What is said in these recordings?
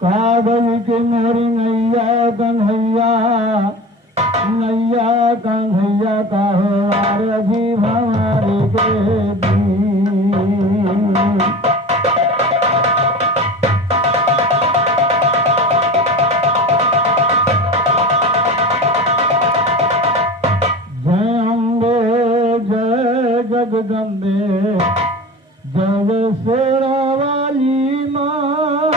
कागज के मोरी नैया कन्हैया नैया कन्हैया काहे आरजी भंवारी के दीन। जय अम्बे जय जगदम्बे जय शेरा वाली माँ।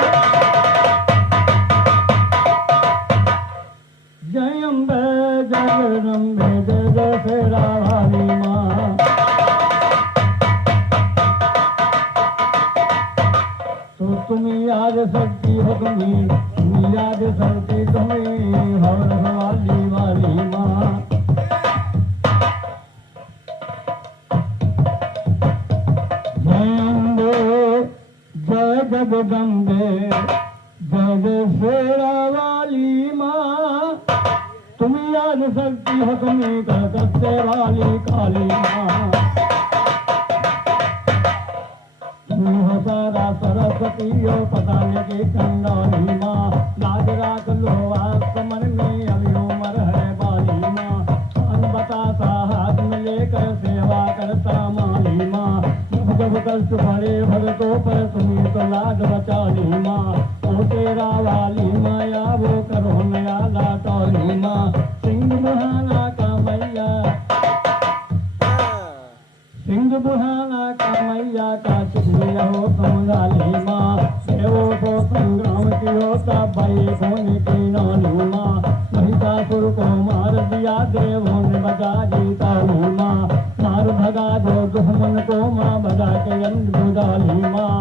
जय अम्बे जगदम्बे जय शेरा वाली माँ। तो तुम्ही याद शक्ति हो तुम्ही याद शक्ति तुम्ही हो वाली वाली माँ। जय अम्बे जय जगदम्बे जय शेरा वाली माँ। तुम्ही याद शक्ति हो तुम्ही कलकत्ते वाली काली माँ। तुम्ही हो सारा सरस्वती हो पता लगे कंडाली माँ। लाज राख लो आपक मन में अभी उम्र है बाली माँ। अन बतासा हाथ में लेकर सेवा करता माली माँ। जब कष्ट भरे भगतों पर तुम्ही तो लाज बचाली माँ। ओ तेरा वाली माया वो करो नया लाटौली माँ। सिंह बुहाना का मैया सिंह बुहाना का मैया का चिड़िया हो कमलाली माँ। देवो को संग्राम की होता भाई होने की नानी माँ। महिषासुर को मार दिया देवों ने बजा जीता माँ। मार भगा दो दुश्मन को माँ बजा के अंध बुझाली माँ।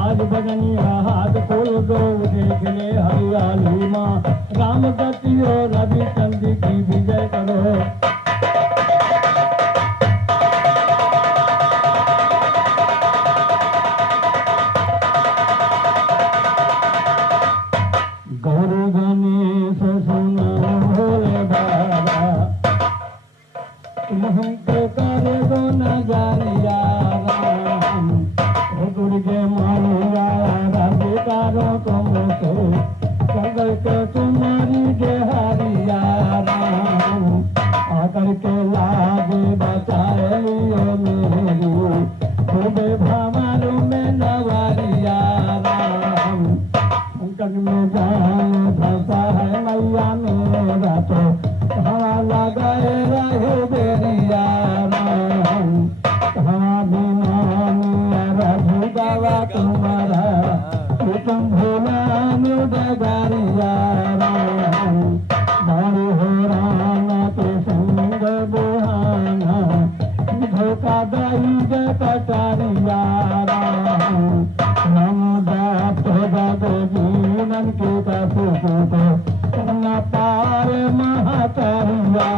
आज बजनिया हाथ खोल दो देख ले हरियाली माँ। राम गति और रविचंद की विजय करो। गौरी गणेश सुनो भोले बाबा तुम हमको कर दो नजरिया राम। ओ दुर्गे मानिया राधिकारो तुमसे सगल के तुम्हारी देहरिया राम। आकर के लागे बचाए लियो मेरी खूबे भवारू में नवरिया राम। संकट में जान फंसा है मैया मेरा तो हवा लगाए रहे बेरिया राम। हवा बिना रघु बाबा तुम्हारा तुम भोला डगारिया राम। बारी हो राना के संग बुहाना धोखा दई जय कटारिया राम। राम दास जादो जीवन के कसु को करना पार महातारिया।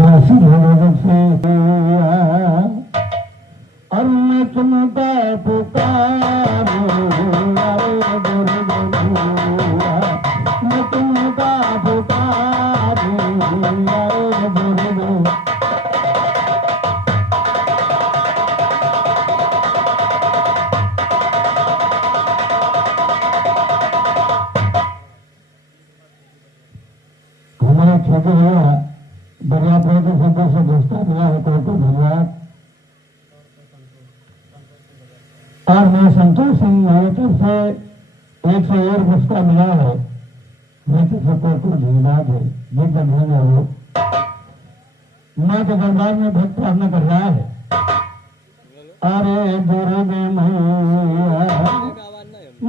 राशि भगवत से और मैं तुमका पुकारूं अरे गुरु गुरुआ। मैं तुमका पुकारूं अरे गुरु गुरु। हमारे छोटे भैया बरियापुर के सदस्य दोस्ता मिला है को धन्यवाद। और मैं संतोष सिंह नायकर से 101 पुरस्कार मिला है। मैं तो सबको को धन्यवाद है ये धन्यवाद हो। माँ के दरबार में भक्त प्रार्थना कर रहा है। अरे गुरु में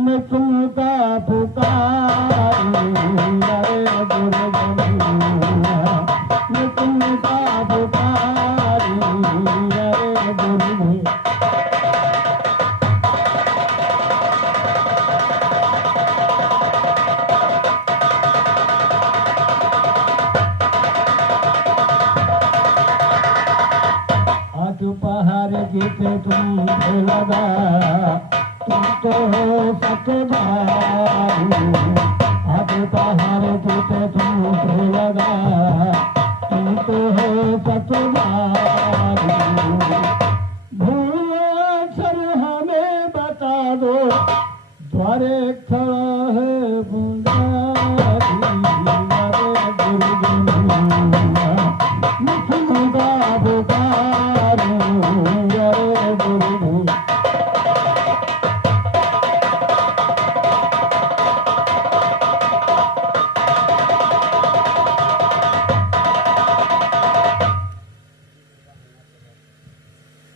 मैं तुमका पुकारूं अरे गुरु मैं तुमका पुकारूं अरे गुरु। पहाड़ गीते तुम लगा, तुम तो हो सतबारू। आज पहाड़ गीते तुम लगा, तुम तो हो सतबारू। भूलो अक्षर हमें बता दो, द्वारे खड़ा है बुंदारी। अरे गुरुगुना मिठू का पुकारूं, अरे गुरुगुना।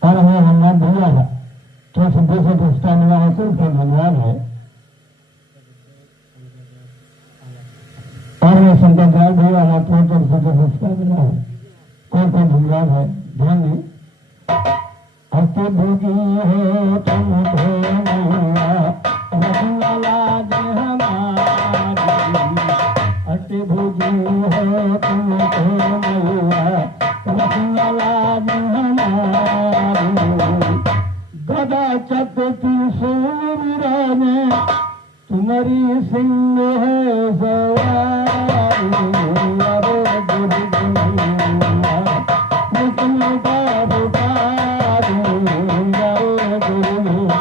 और हमें हमने दिया है तो सिद्धि से पुरस्कार मिला है, तो उसका धन्यवाद है। और ये शंकरदयाल भी वाला तो सिद्धि पुरस्कार मिला है, कोई कोई धन्यवाद है। ध्यान नहीं अति भोगी हो तुम तो मैया, रसमला दे हमारी। अति भोगी हो तुम तो मैया, रसमला दे हमारी। गदा चकती सूरने तुम्हारी सिंह है सवारी। अरे गुरुगुना मिठू का पुकारूं, अरे गुरुगुना।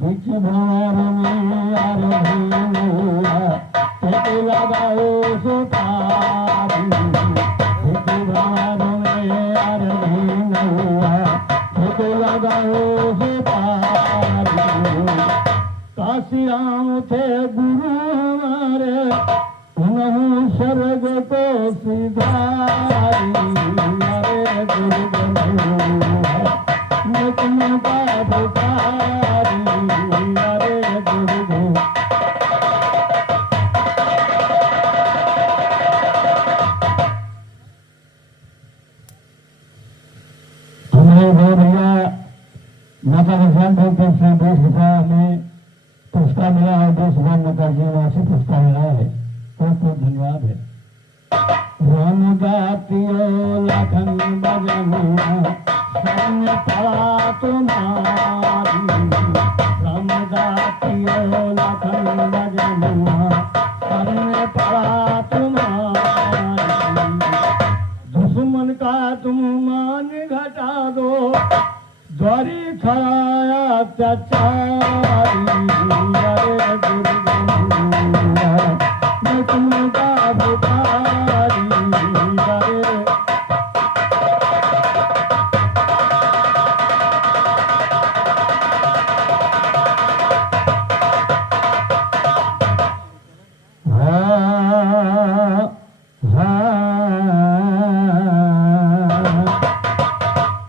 बीच भंवर में आरती मैया, तेरे लगाओ सुपारी। बीच भंवर में आरती मैया, तेरे लगाओ सुपारी। काशी राम थे गुरु हमारे, उन्होंने स्वर्ग को सिधारी। अरे गुरुगुना मिठू का पुकारूं, अरे गुरुगुना। हमारे भाई भैया माता विज्ञान से 20 में पुरस्कार मिला है, 20 माता जी वहां से पुरस्कार मिला है, बहुत बहुत धन्यवाद है। राम गातियो लखन बजनिया, सामने पड़ा तुम्हारी। राम गातियो लखन बजनिया, सामने पड़ा तुम्हारी। दुश्मन का तुम मान घटा दो, द्वारी खड़ा अत्याचारी। अरे गुरुगुना मिठू का पुकारी।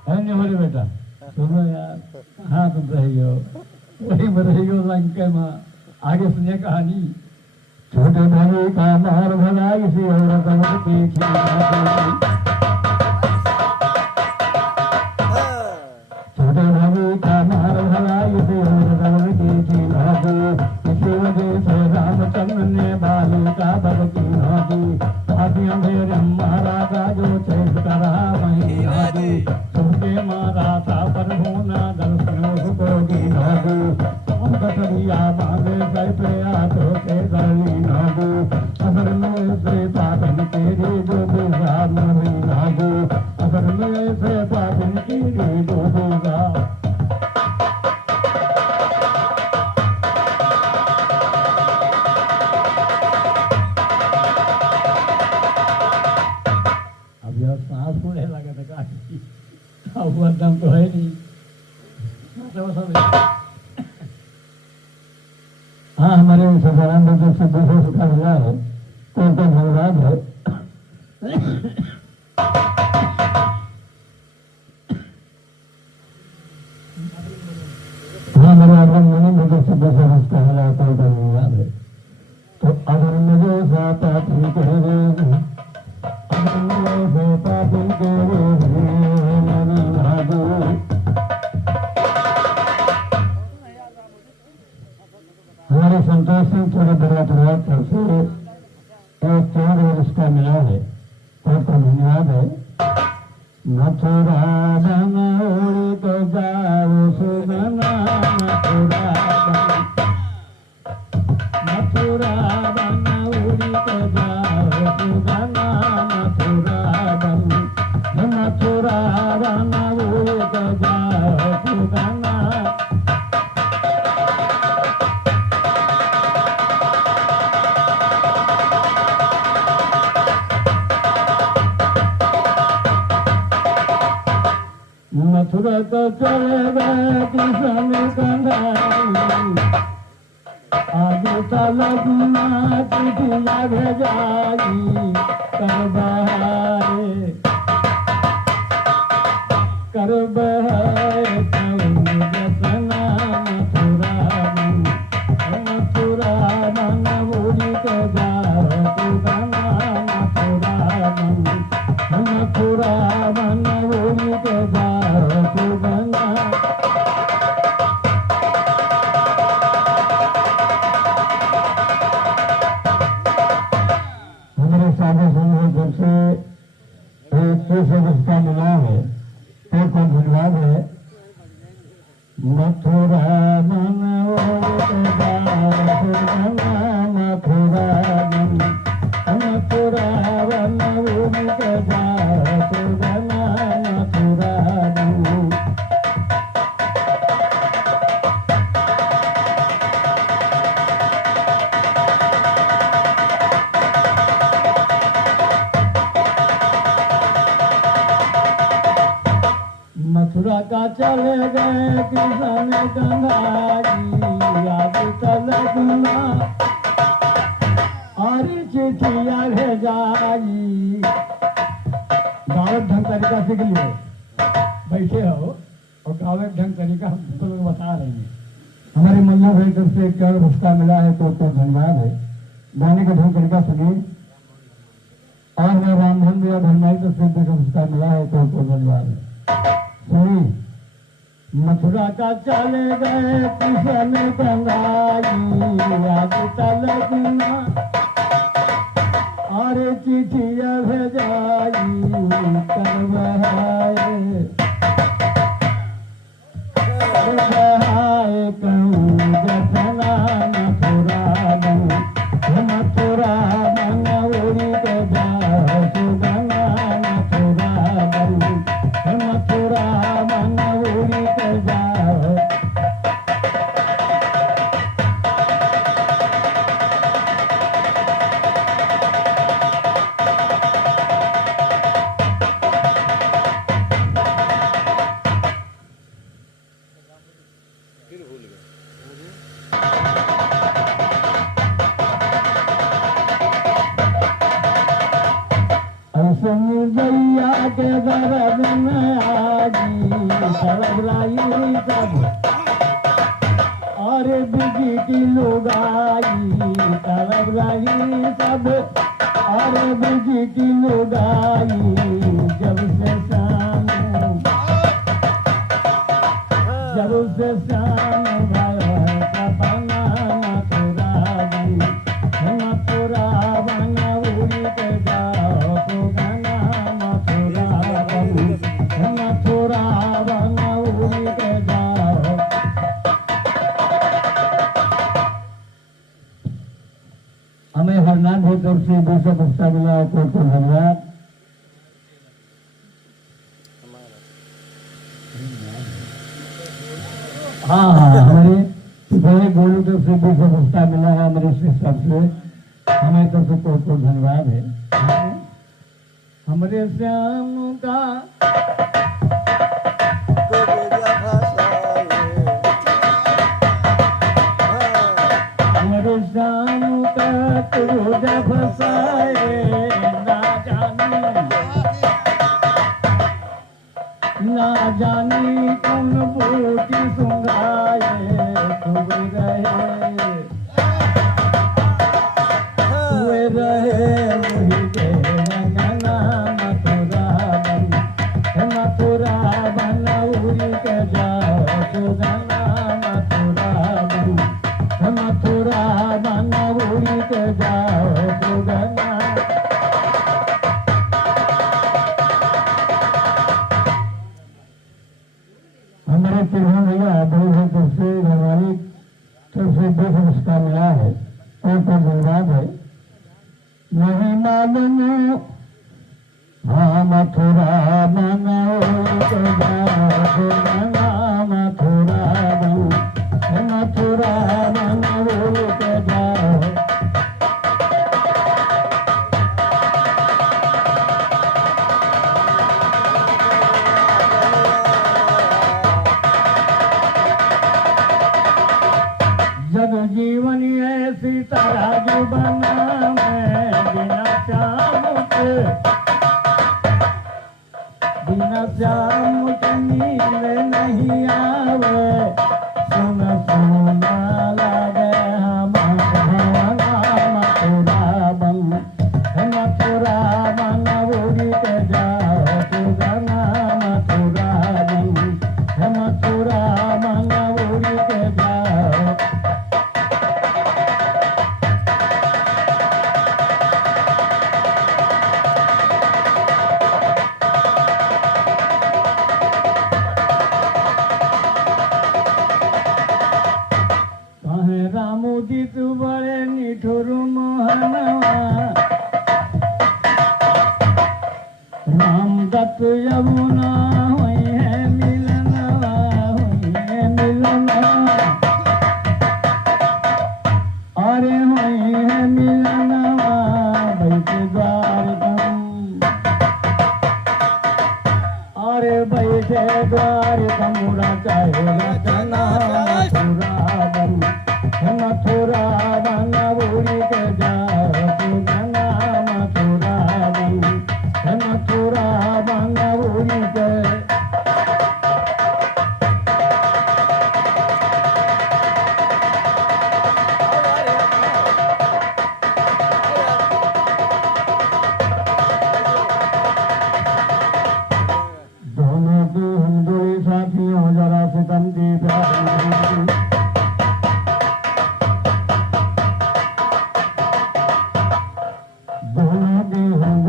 अरे बेटा सुनो यार, हाँ तुम रही हो, वही में रही हो लंका में। आगे सुनिए कहानी। छोटे भाई का मार भला इसी औरत की छोटे भाई का मार भला इसी औरत की इसी वजह से रामचंद्र ने बाली का बल की दी। अंधेरे महाराजा जो चेत करा वही आदि, तुमके मारा था पर होना दर्शन उसको दी नादू। हम कटरिया मांगे सर पे आतो के गली नादू, अगर में से पापन तेरी जो दूसरा नहीं नादू। अगर में से पापन तेरी जो दूसरा। सांस फूलने लगा था काफी, हुआ दम तो है नहीं। हाँ हमारे सदाराम बच्चों से 200 सुखा मिला है, कौन कौन धन्यवाद है। हाँ मेरे आदमी मैंने मुझे से 200 सुखा मिला, कौन कौन धन्यवाद है। तो अगर मुझे साता ठीक है हमारे संत से थोड़ा बड़ा प्रभाव करके एक 4 वर्ष का मिला है तो धन्यवाद है। मथुरा बन उड़ तो जाओ सुगना मथुरा मथुरा बन उड़ तो जाओ सुगना मथुरा बन उड़ तो जाओ सुगना। मथुरा तो चले गए कृष्ण कंधाई आगे लगना चिठिया भेजाई कर बहारे जसना मथुरा मन उड़ी के जाओ सुगना मथुरा मन उड़ी के जाओ सुगना। हमारे साधु संघ जब से एक 30 वर्ष का मिला है तो धन्यवाद है। मथुरा मन उड़ के जाओ सुगना मथुरा मन उड़ के जाओ सुगना मथुरा मन। मथुरा का चले गए कृष्ण कंधाई आगे लगना और चिठिया भेजाई। गाँव ढंग तरीका सीख लिए बैठे हो और गाँव ढंग तरीका हम लोग बता रहे हैं। हमारे मल्लू भाई तरफ से क्या पुरस्कार मिला है तो धन्यवाद है। गाने का ढंग तरीका सुनिए। और मैं रामधन भैया धनमाई तरफ से पुरस्कार मिला है तो धन्यवाद है। मथुरा का चले गए कृष्ण कंधाई आगे लगना और चिठिया भेजाई कर बहाए कहूँ जसना मथुरा मन उड़ी के जाओ सुगना मथुरा मन उड़ी के जाओ। निर्दैया के दर्द में आगी तड़पलाई सब और बिजी की लुगाई तड़पलाई सब और बिजी की लुगाई। जब से शाम सपना मथुरा बन उड़ी के जाओ सुगना मथुरा बन उड़ी के जाओ। हमें हरनाथ भाई तरफ से 200 पुरस्कार मिला तो धन्यवाद। हाँ हमारे बड़े गोलू तरफ से 200 पुरस्कार मिला है हमारे सब से हमें तरफ से तो धन्यवाद है। हमारे श्याम का हमारे श्याम का तुझ फसाए ना जानी कौन बूटी सुंघाए हुए रहे वही के रंगना मथुरा बन उड़ी के जाओ सुगना मथुरा सीता राजू बनावे बिना श्याम के नींद नहीं आवे सुन सुना लागे हमारा मथुरा बन उड़ी के जाओ सुगना मथुरा बन उड़ी के जाओ रामोदी तू बड़े निठुर मोहनवा राम दत्त यमुना हुई है मिलनवा अरे हुई है मिलनवा बैठ द्वारकम अरे बैठे द्वारकम मुरा चाहे रचना मथुरा बन उड़ी के जाओ सुगना मथुरा बन उड़ी के दोनों की हिंदुई साथियों जरा सितम की प्यार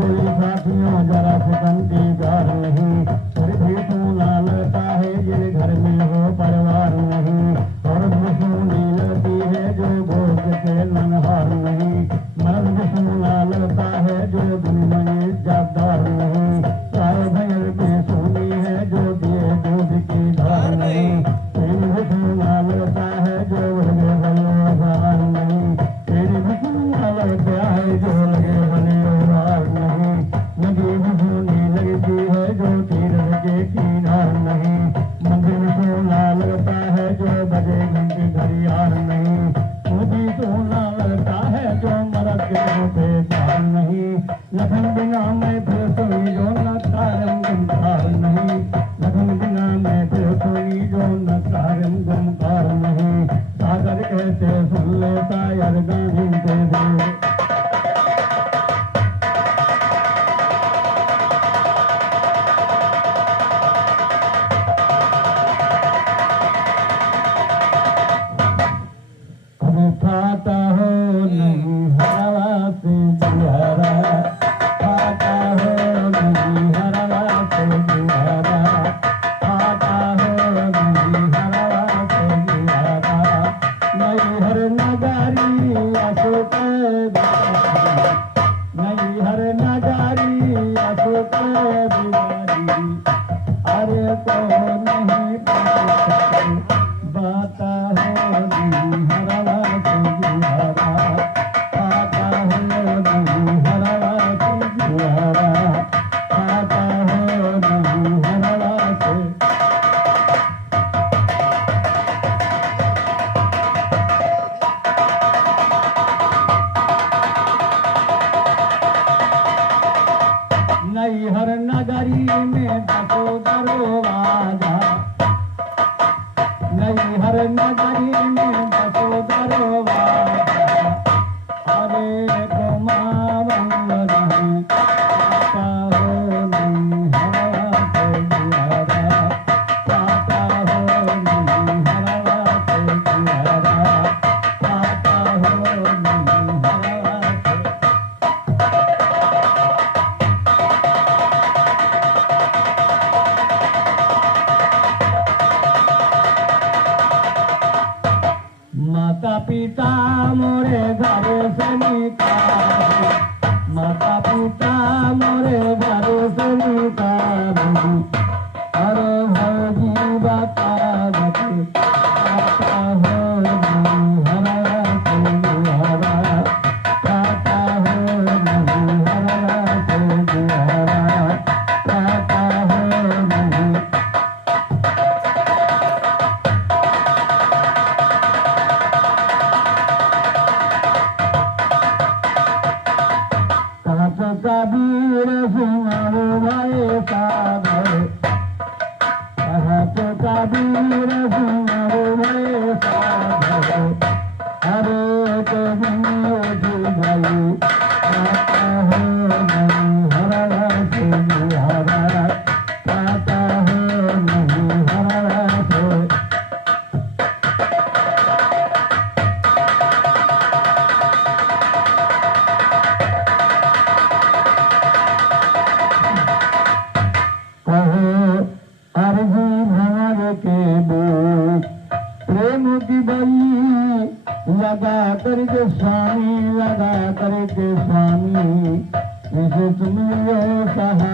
जरा सितम की प्यार नहीं फिर भी सोना लगता है जिन घर में हो परिवार नहीं और सोनी लगती है जो भोग से ननहार नहीं मर्द सोना लगता है जो दुनिया इज्जतदार नहीं चाहे भैर की सोनी है जो दिए दूध की धार नहीं फिर भी सोना लगता है जो लगे भलोहार नहीं फिर भी सोना लगता है जो लगे भलोहार नहीं नदी सोनी लगती है जो तीरथ के किनार नहीं मंदिर में सोना लगता है जो बजे घंटे घड़ियाल नहीं नदी सोना लगता है जो मरद के पे तार नहीं लखन बिना मैं फिर सोई जो न तारम गुमकार नहीं लखन बिना मैं फिर सोई जो न तारम गुमकार नहीं सागर कहते सुन लेता यार गाँव दे खाता हो नहीं हरवा से जुहरा खाता हो नहीं हरवा से जुहरा खाता हो नहीं हरवा से जुहरा नहीं हर नगारी अशोक नहीं हर नगारी अशोक बिहारी अरे को नहीं बाता हो नहीं हरवा नहीं हर नगरी में दसो दरवाजा नहीं हर नगरी में दसो दरवाजा अरे नहीं आता हो नहीं हरवा से जुहरा आता हो नहीं हरवा से जुहरा आता हो नहीं हरवा से माता पिता मोरे घर से निकाल माता पिता मोरे घर से निकाल अरे भौजी बता दे आता हो नहीं हरवा से जुहरा आता हो नहीं हरवा से जुहरा आता हो नहीं कबीर सुनाओ भाई सागर, कहत कबीर सुनाओ भाई सागर। अरे तो उठी गई आता है नहीं हरा से हरा, आता है नहीं हरा से। अर्जी भंवर के बोल प्रेम की बली लगा करके स्वामी, लगा करके स्वामी, इसे तुम लो सहा